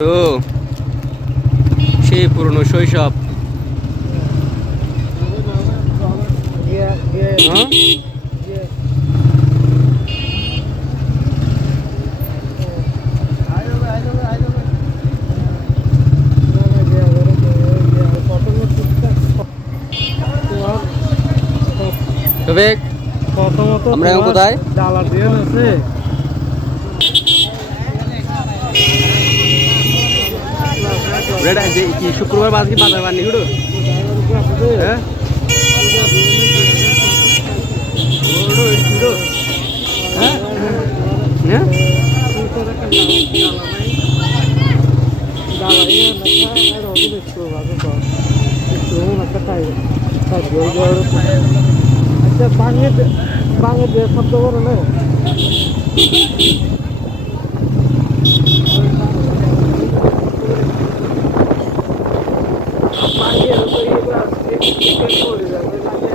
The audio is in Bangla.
ও সেই পুরনো শৈশব হ্যাঁ? তবে প্রথমত আমরা কোথায়? ডালা দিয়ে আছে ওটা যে কি শুক্রবার বাজকে বাজার বানি গুলো হ্যাঁ? আচ্ছা দিয়ে শব্দ করে না 关键的是遇不到直接直接处的人